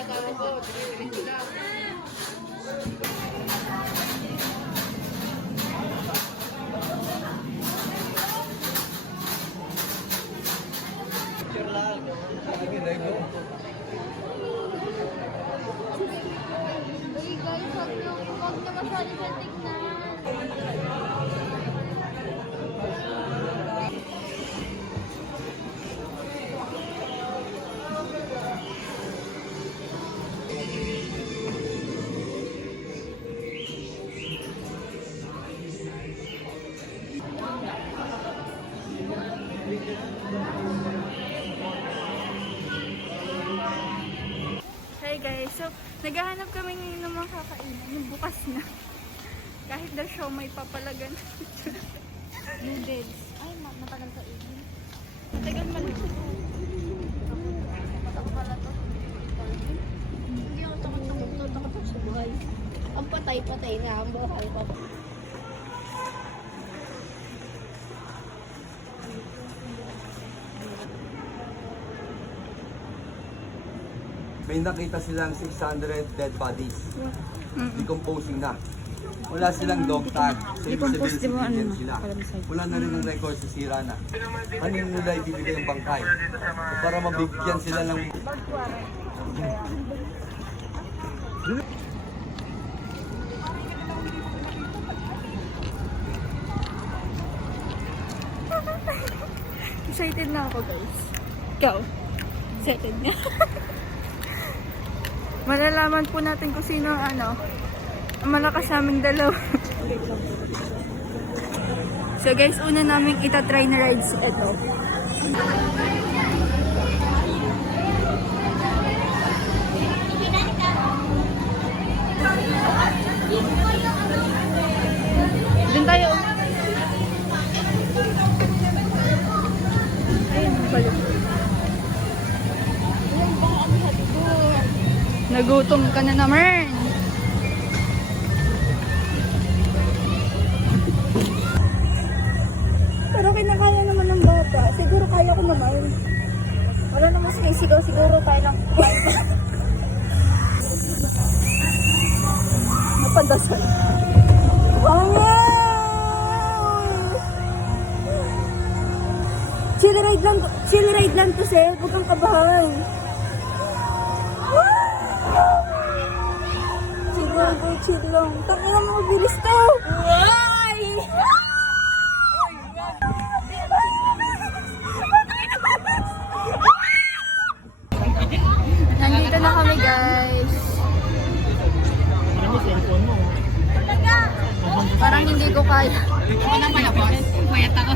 Hi guys, so naghahanap kami ngayon ng mga kakainan, yung bukas na. Kahit na siomay papalagan. Noodles. Ay, matagal ka igin. Matagal pa lang. Matagal pala to. Hindi ako takot sa buhay. Ang patay-patay na ang buhay ko. May nakita silang 600 dead bodies. Decomposing na. Wala silang dog tag. So, ibig sabihin civilian sila. Wala na rin ang record sa sira na. Kanino nila ibibigay yung bangkay? Para mabigyan sila ng... Excited na ako guys. Ikaw? Excited na? Malalaman po natin kung sino ang ang malakas naming dalaw. So guys, una namin itatry na rides ito. Doon tayo. Ayun, balik. Nagutom ka na naman. Pero kinakaya naman ng bata. Siguro kaya ko naman. Wala naman sinisigaw. Siguro tayo lang. Napandasal. Wow! Chill ride lang to, sir. Huwag kang kabahan. Chill lang. Tangina mo, mabilis to. Ay! Nandito na kami, guys. Parang hindi ko kaya. Ako naman ako. Mayat ako.